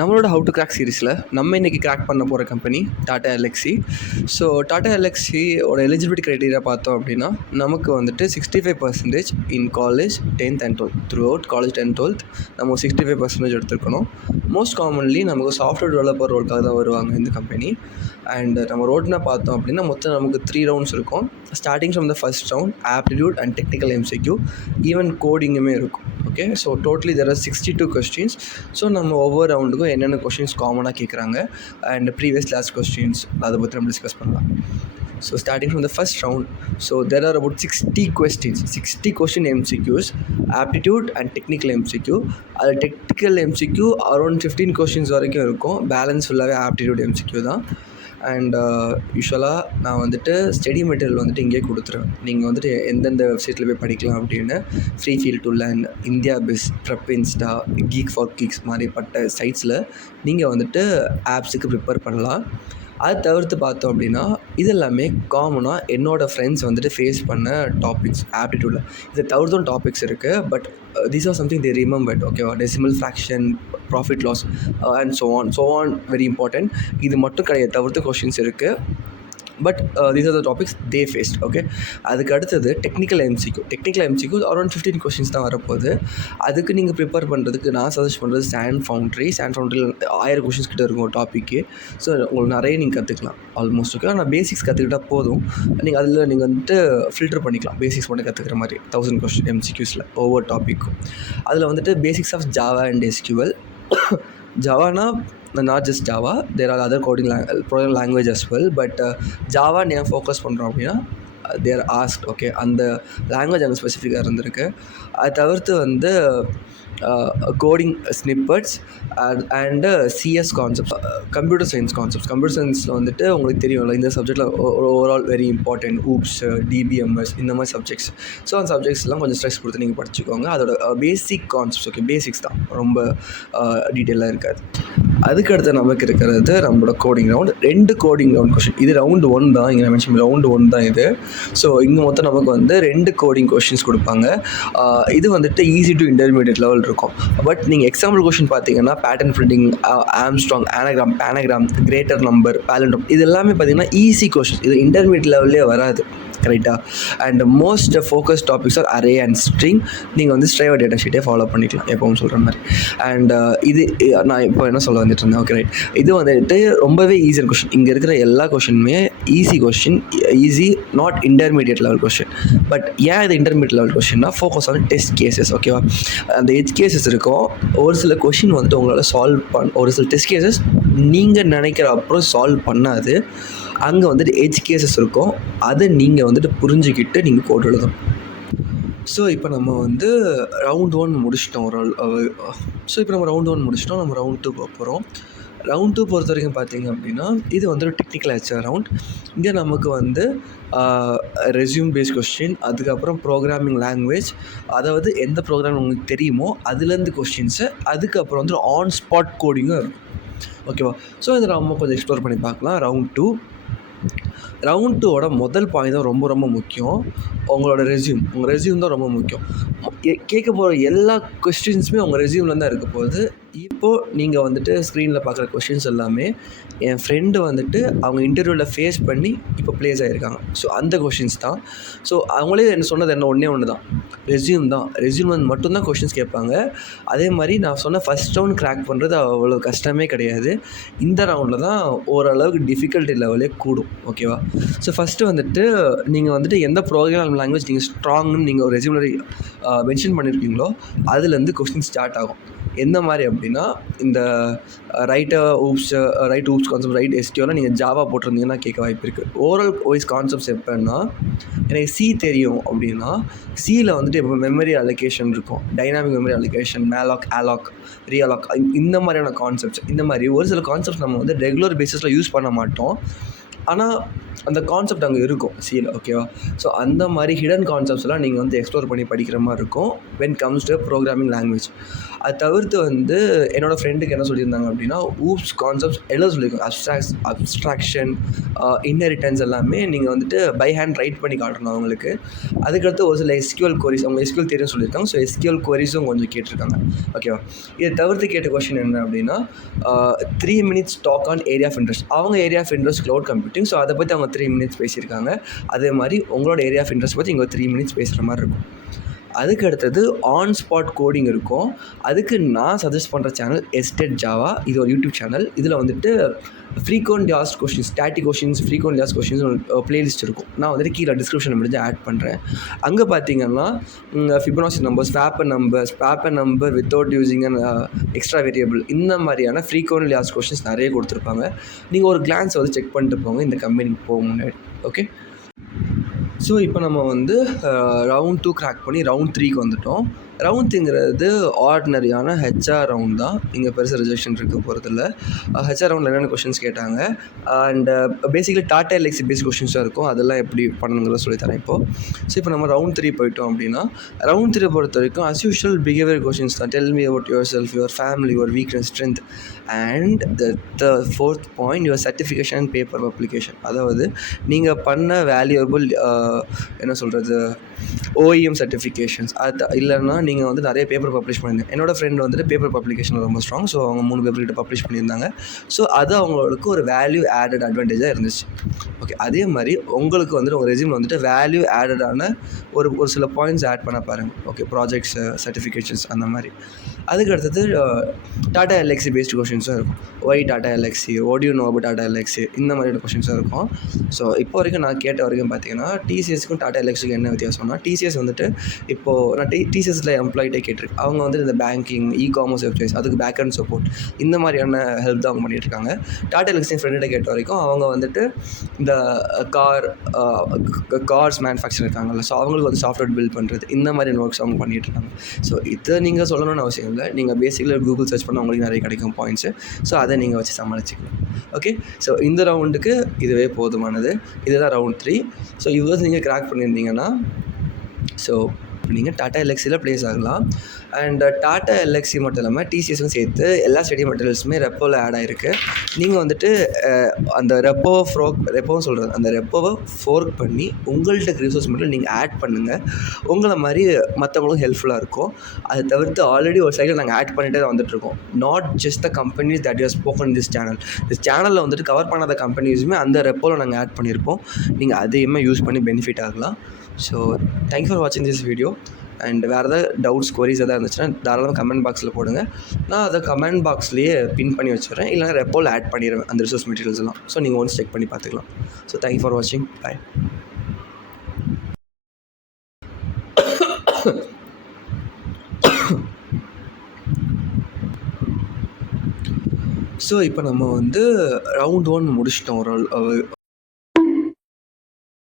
நம்மளோட how to crack சீரிஸில் நம்ம இன்றைக்கி கிராக் பண்ண போகிற கம்பெனி டாடா எல்எக்ஸி. ஸோ டாடா எல்எக்ஸியோட எலிஜிபிலிட்டி க்ரைட்டீரியா பார்த்தோம் அப்படின்னா நமக்கு வந்துட்டு 65% in college 10th and 12th. Through college 10th 12th நம்ம 65% எடுத்துருக்கணும். மோஸ்ட் காமன்லி நமக்கு சாஃப்ட்வேர் டெவலப்பர் ரோலுக்காக தான் வருவாங்க இந்த கம்பெனி. அண்ட் நம்ம ரோட்னா பார்த்தோம் அப்படின்னா மொத்தம் நமக்கு 3 ரவுண்ட்ஸ் இருக்கும். Starting from the first round aptitude and technical MCQ, even கோடிங்குமே இருக்கும். Okay, so totally there are 62 questions. So நம்ம ஒவ்வொரு ரவுண்டுக்கும் என்னென்ன கொஸ்டின்ஸ் காமனாக கேட்குறாங்க அண்ட் ப்ரீவியஸ் லாஸ்ட் கொஸ்டின்ஸ் அதை பற்றி நம்ம டிஸ்கஸ் பண்ணலாம். So starting from the first round, so there are about 60 questions, 60 question MCQs, aptitude and technical MCQ. அது டெக்னிக்கல் எம்சிக்யூ அரௌண்ட் 15 கொஸ்டின்ஸ் வரைக்கும் இருக்கும். பேலன்ஸ் ஃபுல்லாகவே ஆப்டிடியூட் எம்சிக்யூ தான். அண்ட் யூஸ்வலாக நான் வந்துட்டு ஸ்டடி மெட்டீரியல் வந்துட்டு இங்கேயே கொடுத்துருவேன். நீங்கள் வந்துட்டு எந்தெந்த வெப்சைட்டில் போய் படிக்கலாம் அப்படின்னு free feel to learn, India best, prep Insta, geek for Geeks மாதிரிப்பட்ட சைட்ஸில் நீங்கள் வந்துட்டு ஆப்ஸுக்கு ப்ரிப்பேர் பண்ணலாம். அது தவிர்த்து பார்த்தோம் அப்படின்னா இது எல்லாமே காமனாக என்னோடய ஃப்ரெண்ட்ஸ் வந்துட்டு ஃபேஸ் பண்ண டாபிக்ஸ் ஆப்டிடியூடில். இதை தவிர்த்தும் டாபிக்ஸ் இருக்குது, but these are something they remembered. ஓகேவா, decimal fraction, profit loss and so on very important. இது மட்டும் கிடையாது, தவிர்த்து கொஷின்ஸ் இருக்குது. But these are the topics they faced. Okay, அதுக்கு அடுத்தது டெக்னிக்கல் எம்சிக்யூ அரௌண்ட் 15 கொஸ்டின்ஸ் தான் வரப்போகுது. அதுக்கு நீங்கள் ப்ரிப்பேர் பண்ணுறதுக்கு நான் சஜஸ்ட் பண்ணுறது சாண்ட் ஃபவுண்ட்ரியில் 1000 கொஷின்ஸ் கிட்ட இருக்கும் ஒரு டாப்பிக்கு. ஸோ உங்களுக்கு நிறைய நீங்கள் கற்றுக்கலாம் ஆல்மோஸ்ட். ஓகே, ஆனால் பேசிக்ஸ் கற்றுக்கிட்டால் போதும். நீங்கள் வந்துட்டு ஃபில்டர் பண்ணிக்கலாம். பேசிக்ஸ் மட்டும் கற்றுக்கிற மாதிரி 1000 கொஸ்டின் எம்சிக்யூஸில் ஒவ்வொரு டாப்பிக்கும். அதில் வந்துட்டு basics of Java and SQL. ஜாவானா not just Java, there are other programming language as well. But Java ஏன் ஃபோக்கஸ் பண்ணுறோம் அப்படின்னா தேர் ஆஸ்க்ட். ஓகே, அந்த லாங்குவேஜ் அங்கே ஸ்பெசிஃபிக்காக இருந்திருக்கு. அது தவிர்த்து வந்து coding snippets and CS concepts, computer சயின்ஸில் வந்துட்டு உங்களுக்கு தெரியும்ல, இந்த சப்ஜெக்டில் overall very important. OOPS, DBMS, இந்த மாதிரி சப்ஜெக்ட்ஸ். ஸோ அந்த சப்ஜெக்ட்ஸ்லாம் கொஞ்சம் ஸ்ட்ரெஸ் கொடுத்து நீங்கள் படிச்சுக்கோங்க. அதோட பேசிக் கான்செப்ட்ஸ். ஓகே, பேசிக்ஸ் தான், ரொம்ப டீட்டெயிலாக இருக்காது. அதுக்கடுத்து நமக்கு இருக்கிறது நம்மளோட coding round. 2 coding round question. இது ரவுண்டு 1 தான். இங்கே நான் மென்ஷன் ரவுண்டு 1 தான் இது. ஸோ இங்கே மொத்தம் நமக்கு வந்து 2 கோடிங் கொஷின்ஸ் கொடுப்பாங்க. இது வந்துட்டு ஈஸி டு இன்டர்மீடியட் லெவல் இருக்கும். பட் நீங்கள் எக்ஸாம்பிள் கொஷின் பார்த்தீங்கன்னா pattern printing, Armstrong, pangram, greater number, palindrome, இது எல்லாமே பார்த்தீங்கன்னா ஈஸி கொஷின்ஸ். இது இன்டர்மீடியட் லெவல்லே வராது. கரெக்டாக. And most focus topics are array and string. நீங்கள் வந்து ஸ்ட்ரைவர் டேட்டா ஷீட்டே ஃபாலோ பண்ணிக்கலாம் எப்பவும் சொல்கிற மாதிரி. அண்ட் இது நான் இப்போ என்ன சொல்ல வந்துட்டு இருந்தேன். Okay, right. இது வந்துட்டு ரொம்பவே ஈஸியான கொஷின். இங்கே இருக்கிற எல்லா கொஷினுமே easy question, easy, not intermediate level question. But ஏன் இது இன்டர்மீடியட் லெவல் கொஷின்னா ஃபோக்கஸ் ஆன் டெஸ்ட் கேசஸ். ஓகேவா, அந்த எட்ஜ் கேசஸ் இருக்கும். ஒரு சில கொஷின் வந்துட்டு உங்களால் ஒரு சில டெஸ்ட் கேசஸ் நீங்கள் நினைக்கிற அப்புறம் சால்வ் பண்ணாது. அங்கே வந்துட்டு எட்ஜ் கேசஸ் இருக்கும். அதை நீங்கள் வந்துட்டு புரிஞ்சுக்கிட்டு நீங்கள் கோட் எழுதணும். ஸோ இப்போ நம்ம வந்து ரவுண்ட் 1 முடிச்சிட்டோம். நம்ம ரவுண்ட் 2 போக போகிறோம். ரவுண்ட் 2 பொறுத்த வரைக்கும் பார்த்தீங்க அப்படின்னா இது வந்து ஒரு டெக்னிக்கல் ஹெச்ஆர் ரவுண்ட். இங்கே நமக்கு வந்து ரெஸ்யூம் பேஸ்ட் கொஸ்டின், அதுக்கப்புறம் ப்ரோக்ராமிங் லாங்குவேஜ், அதாவது எந்த ப்ரோக்ராம் உங்களுக்கு தெரியுமோ அதுலேருந்து கொஸ்டின்ஸு, அதுக்கப்புறம் வந்து ஆன் ஸ்பாட் கோடிங்கும் இருக்கும். ஓகேவா, ஸோ இதை நம்ம கொஞ்சம் எக்ஸ்ப்ளோர் பண்ணி பார்க்கலாம். ரவுண்ட் 2ஓட முதல் பாயிண்ட் தான் ரொம்ப ரொம்ப முக்கியம். உங்களோட ரெஸ்யூம் தான் ரொம்ப முக்கியம். கேட்க போகிற எல்லா கொஸ்டின்ஸுமே உங்கள் ரெஸ்யூமில் தான் இருக்க போகுது. இப்போது நீங்கள் வந்துட்டு ஸ்க்ரீனில் பார்க்குற கொஷின்ஸ் எல்லாமே என் ஃப்ரெண்டு வந்துட்டு அவங்க இன்டர்வியூவில் ஃபேஸ் பண்ணி இப்போ ப்ளேஸ் ஆகிருக்காங்க. ஸோ அந்த கொஷின்ஸ் தான். ஸோ அவங்களே என்ன சொன்னது ஒன்று தான், ரெஸ்யூம் மட்டும்தான் கொஷின்ஸ் கேட்பாங்க. அதே மாதிரி நான் சொன்ன ஃபஸ்ட் ரவுண்ட் கிராக் பண்ணுறது அவ்வளோ கஷ்டமே கிடையாது. இந்த ரவுண்டில் தான் ஓரளவுக்கு டிஃபிகல்ட்டி லெவலே கூடும். ஓகேவா, ஸோ ஃபஸ்ட்டு வந்துட்டு நீங்கள் வந்துட்டு எந்த ப்ரோக்ராம் லாங்குவேஜ் நீங்கள் ஸ்ட்ராங்னு நீங்கள் ஒரு ரெஸ்யூமில் மென்ஷன் பண்ணியிருக்கீங்களோ அதுலேருந்து கொஸ்டின் ஸ்டார்ட் ஆகும். எந்த மாதிரி அப்படின்னா இந்த ரைட் ஊப்ஸ் கான்செப்ட், ரைட் எஸ்கியூலாம் நீங்கள் ஜாவா போட்டிருந்தீங்கன்னா கேட்க வாய்ப்பு இருக்குது. ஓரல் வைஸ் கான்செப்ட்ஸ் எப்போன்னா, எனக்கு சி தெரியும் அப்படின்னா சியில் வந்துட்டு இப்போ மெமரி அலோகேஷன் இருக்கும், டைனாமிக் மெமரி அலோகேஷன், மேலாக், ஆலாக், ரீஅலாக், இந்த மாதிரியான கான்செப்ட்ஸ். இந்த மாதிரி ஒரு சில கான்செப்ட்ஸ் நம்ம வந்து ரெகுலர் பேசிஸில் யூஸ் பண்ண மாட்டோம், ஆனால் அந்த கான்செப்ட் அங்கே இருக்கும் சியில். ஓகேவா, ஸோ அந்த மாதிரி ஹிடன் கான்செப்ட்ஸ்லாம் நீங்கள் வந்து எக்ஸ்ப்ளோர் பண்ணி படிக்கிற மாதிரி இருக்கும் when comes to programming language. அது தவிர்த்து வந்து என்னோடய ஃப்ரெண்டுக்கு என்ன சொல்லியிருந்தாங்க அப்படின்னா ஊப்ஸ் கான்செப்ட்ஸ் எல்லாம் சொல்லியிருக்காங்க. அப்ஸ்ட்ராக்ஷன், இன்ஹெரிட்டன்ஸ் எல்லாமே நீங்கள் வந்துட்டு பை ஹேண்ட் ரைட் பண்ணி காட்டணும் அவங்களுக்கு. அதுக்கடுத்து ஒரு சில எஸ்கியூஎல் குவரிஸ், அவங்க எஸ்கியூஎல் தெரியும் சொல்லியிருக்காங்க. ஸோ எஸ்கியூஎல் குவரிஸும் கொஞ்சம் கேட்டிருக்காங்க. ஓகேவா? இதை தவிர்த்து கேட்ட கொஸ்டின் என்ன அப்படின்னா 3 minutes talk on area of interest. அவங்க area of interest cloud computing. So அதை பற்றி அவங்க 3 minutes பேசியிருக்காங்க. அதே மாதிரி உங்களோட ஏரியா ஆஃப் இன்ட்ரெஸ்ட் பற்றி இங்கே 3 minutes பேசுகிற மாதிரி இருக்கும். அதுக்கு அடுத்தது ஆன் ஸ்பாட் கோடிங் இருக்கும். அதுக்கு நான் சஜஸ்ட் பண்ணுற சேனல் எஸ்டேட் ஜாவா. இது ஒரு யூடியூப் சேனல். இதில் வந்துட்டு frequently asked questions, static questions, frequently asked questions playlist இருக்கும். நான் வந்துட்டு கீழே டிஸ்கிரிப்ஷன் முடிஞ்சு ஆட் பண்ணுறேன். அங்கே பார்த்தீங்கன்னா Fibonacci numbers, swap number without using and extra variable, இந்த மாதிரியான ஃப்ரீக்வென்ட்லி ஆஸ்க்ட் கொஸ்டின்ஸ் நிறைய கொடுத்துருப்பாங்க. நீங்கள் ஒரு கிளான்ஸ் வந்து செக் பண்ணிட்டு போங்க இந்த கம்பெனிக்கு போக முன்னாடி. ஓகே, ஸோ இப்போ நம்ம வந்து ரவுண்ட் 2 கிராக் பண்ணி ரவுண்ட் 3க்கு வந்துவிட்டோம். ரவுண்ட் 3ங்கிறது ஆர்டினரியான ஹெச்ஆர் ரவுண்ட் தான். இங்கே பெருசாக ரிஜெக்ஷன் இருக்க போகிறதில்ல. ஹெச்ஆர் ரவுண்டில் என்னென்ன கொஷின்ஸ் கேட்டாங்க and basically Tata Elxsi based கொஷின்ஸாக இருக்கும். அதெல்லாம் எப்படி பண்ணணுங்கிறத சொல்லித்தரேன் இப்போது. ஸோ இப்போ நம்ம ரவுண்ட் 3 போயிட்டோம் அப்படின்னா, ரவுண்ட் 3 பொறுத்த வரைக்கும் அஸ் யூஷுவல் பிஹேவியர் கொஷின்ஸ் தான். Tell me about your self, your family, your weakness, strength and the 4th point your certification and paper publication. அதாவது நீங்கள் பண்ண வேல்யூபிள் என்ன சொல்கிறது ஓஇஎம் சர்டிஃபிகேஷன்ஸ், அது இல்லைன்னா நீங்கள் வந்து நிறைய பேப்பர் பப்ளிஷ் பண்ணியிருந்தேன். என்னோடய ஃப்ரெண்ட் வந்துட்டு பேப்பர் பப்ளிகேஷன் ரொம்ப ஸ்ட்ராங். ஸோ அவங்க 3 பேப்பர் கிட்ட பப்ளிஷ் பண்ணியிருந்தாங்க. ஸோ அது அவங்களுக்கு ஒரு வேல்யூ ஆடட் அட்வான்டேஜாக இருந்துச்சு. ஓகே, அதே மாதிரி உங்களுக்கு வந்துட்டு உங்கள் ரெஸ்யூமில் வந்துட்டு வேல்யூ ஆடடான ஒரு சில பாயிண்ட்ஸ் ஆட் பண்ண பாருங்கள். ஓகே, ப்ராஜெக்ட்ஸ், சர்டிஃபிகேஷன்ஸ் அந்த மாதிரி. அதுக்கு அடுத்தது டாட்டா எல்எக்ஸி பேஸ்டு கொஷின்ஸும் இருக்கும். Why Tata Elxsi, what you know about Tata Elxsi, இந்த மாதிரியான கொஷின்ஸும் இருக்கும். ஸோ இப்போ வரைக்கும் நான் கேட்ட வரைக்கும் பார்த்தீங்கன்னா டிசிஎஸ்க்கும் டாட்டா எல்எக்ஸுக்கும் என்ன வித்தியாசம்னா, டிசிஎஸ் வந்துட்டு இப்போது நான் டிசிஎஸில் எம்ப்ளாயிட்டே கேட்டிருக்கேன். அவங்க வந்துட்டு இந்த பேங்கிங், இ-காமர்ஸ் வெப்சைட்ஸ், அதுக்கு பேக் அண்ட் சப்போர்ட், இந்த மாதிரியான ஹெல்ப் தான் அவங்க பண்ணிகிட்ருக்காங்க. டாட்டா எல்எக்ஸி ஃப்ரெண்ட்டை கேட்ட வரைக்கும் அவங்க வந்துட்டு இந்த கார்ஸ் மேனுஃபேக்சர் இருக்காங்கல்ல, ஸோ அவங்களுக்கு வந்து சாஃப்ட்வேர் பில்ட் பண்ணுறது, இந்த மாதிரி ஒர்க்ஸ் அவங்க பண்ணிகிட்ருக்காங்க. ஸோ இதை நீங்கள் சொல்லணும்னு அவசியம் இல்லை. நீங்கள் பேசிக்கலாக கூகுள் சர்ச் பண்ணால் உங்களுக்கு நிறைய கிடைக்கும் பாயிண்ட்ஸு. ஸோ அதை நீங்கள் வச்சு சமாளிச்சிக்கலாம். ஓகே, ஸோ இந்த ரவுண்டுக்கு இதுவே போதுமானது. இதுதான் ரவுண்ட் 3. ஸோ இவ்வளோ நீங்கள் கிராக் பண்ணியிருந்தீங்கன்னா, ஸோ நீங்கள் டாட்டா எல்எக்ஸியில் ப்ளேஸ் ஆகலாம். அண்ட் டாட்டா எல்எக்ஸி மட்டும் இல்லாமல் டிசிஎஸும் சேர்த்து எல்லா ஸ்டடி மெட்டீரியல்ஸுமே ரெப்போவில் ஆட் ஆகிருக்கு. நீங்கள் வந்துட்டு அந்த ரெப்போவும் சொல்கிறது, அந்த ரெப்போவை ஃபோர்க் பண்ணி உங்கள்கிட்ட ரிசோர்ஸ் மெட்டீரியல் நீங்கள் ஆட் பண்ணுங்கள். உங்களை மாதிரி மற்றவங்களுக்கும் ஹெல்ப்ஃபுல்லாக இருக்கும். அதை தவிர்த்து ஆல்ரெடி ஒரு சைடில் நாங்கள் ஆட் பண்ணிகிட்டே தான் வந்துட்டுருக்கோம். Not just the companies that you have spoken this channel. This சேனலில் வந்துட்டு கவர் பண்ணாத கம்பெனிஸுமே அந்த ரெப்போவில் நாங்கள் ஆட் பண்ணியிருப்போம். நீங்கள் அதையுமே யூஸ் பண்ணி பெனிஃபிட் ஆகலாம். ஸோ தேங்க்ஸ் ஃபார் வாட்சிங் திஸ் வீடியோ. அண்ட் வேறு ஏதாவது டவுட்ஸ், கொரிஸ் எதாவது இருந்துச்சுன்னா தாராளமாக கமெண்ட் பாக்ஸில் போடுங்க. நான் அதை கமெண்ட் பாக்ஸ்லேயே பின் பண்ணி வச்சுறேன், இல்லைனா ரெப்போவில் ஆட் பண்ணிடுவேன் அந்த ரிசோர்ஸ் மெட்டீரியல்ஸ் எல்லாம். ஸோ நீங்கள் ஒன்ஸ் செக் பண்ணி பார்த்துக்கலாம். ஸோ தேங்க்யூ ஃபார் வாட்சிங். பாய். ஸோ இப்போ நம்ம வந்து ரவுண்ட் 1 முடிச்சிட்டோம்.